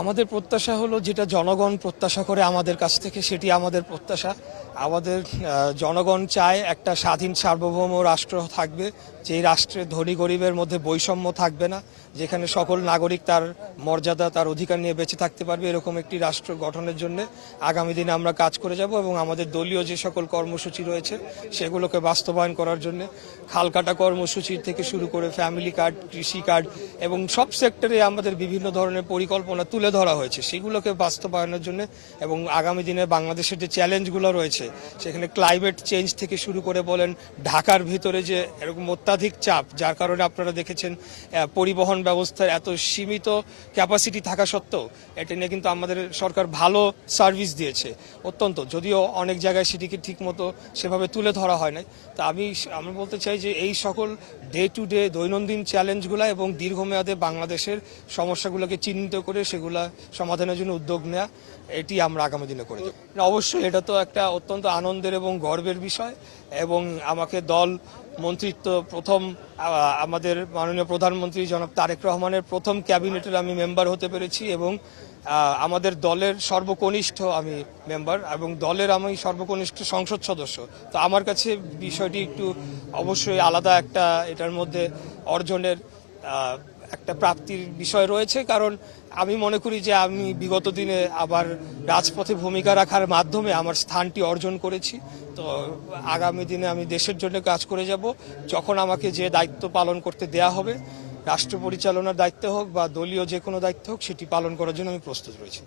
আমাদের প্রত্যাশা হলো যেটা জনগণ প্রত্যাশা করে আমাদের কাছ থেকে, সেটি আমাদের প্রত্যাশা। আমাদের জনগণ চায় একটা স্বাধীন সার্বভৌম রাষ্ট্র থাকবে, যেই রাষ্ট্রে ধনী গরিবের মধ্যে বৈষম্য থাকবে না, যেখানে সকল নাগরিক তার মর্যাদা, তার অধিকার নিয়ে বেঁচে থাকতে পারবে। এরকম একটি রাষ্ট্র গঠনের জন্য আগামী দিনে আমরা কাজ করে যাব এবং আমাদের দলীয় যে সকল কর্মসূচি রয়েছে সেগুলোকে বাস্তবায়ন করার জন্য খাল কাটা কর্মসূচি থেকে শুরু করে ফ্যামিলি কার্ড, কৃষি কার্ড এবং সব সেক্টরে আমাদের বিভিন্ন ধরনের পরিকল্পনা তুলে ধরা হয়েছে, সেগুলোকে বাস্তবায়নের জন্য। এবং আগামী দিনে বাংলাদেশের যে চ্যালেঞ্জগুলো রয়েছে, সেখানে ক্লাইমেট চেঞ্জ থেকে শুরু করে বলেন, ঢাকার ভিতরে যে এরকম অত্যাধিক চাপ, যার কারণে আপনারা দেখেছেন পরিবহন ব্যবস্থার এত সীমিত ক্যাপাসিটি থাকা সত্ত্বেও এটা নিয়ে কিন্তু আমাদের সরকার ভালো সার্ভিস দিয়েছে অত্যন্ত, যদিও অনেক জায়গায় সেটিকে ঠিকমতো সেভাবে তুলে ধরা হয় নাই। তা আমি বলতে চাই যে এই সকল ডে টু ডে দৈনন্দিন চ্যালেঞ্জগুলো এবং দীর্ঘমেয়াদে বাংলাদেশের সমস্যাগুলোকে চিহ্নিত করে সেগুলা সমাধানের জন্য উদ্যোগ নেওয়া, এটি আমরা আগামী দিনে করে যাব। অবশ্যই এটা তো একটা অত্যন্ত আনন্দের এবং গর্বের বিষয়। এবং আমাকে দল মন্ত্রিত্ব প্রথম আমাদের মাননীয় প্রধানমন্ত্রী জনাব তারেক রহমানের প্রথম ক্যাবিনেটের আমি মেম্বার হতে পেরেছি এবং আমাদের দলের সর্বকনিষ্ঠ আমি মেম্বার এবং দলের আমি সর্বকনিষ্ঠ সংসদ সদস্য। তো আমার কাছে বিষয়টি একটু অবশ্যই আলাদা একটা এটার মধ্যে অর্জনের একটা প্রাপ্তির বিষয় রয়েছে, কারণ আমি মনে করি যে আমি বিগত দিনে আবার রাজপথে ভূমিকা রাখার মাধ্যমে আমার স্থানটি অর্জন করেছি। তো আগামী দিনে আমি দেশের জন্য কাজ করে যাব। যখন আমাকে যে দায়িত্ব পালন করতে দেয়া হবে, রাষ্ট্র পরিচালনার দায়িত্ব হোক বা দলীয় যে কোনো দায়িত্ব হোক, সেটি পালন করার জন্য আমি প্রস্তুত রয়েছি।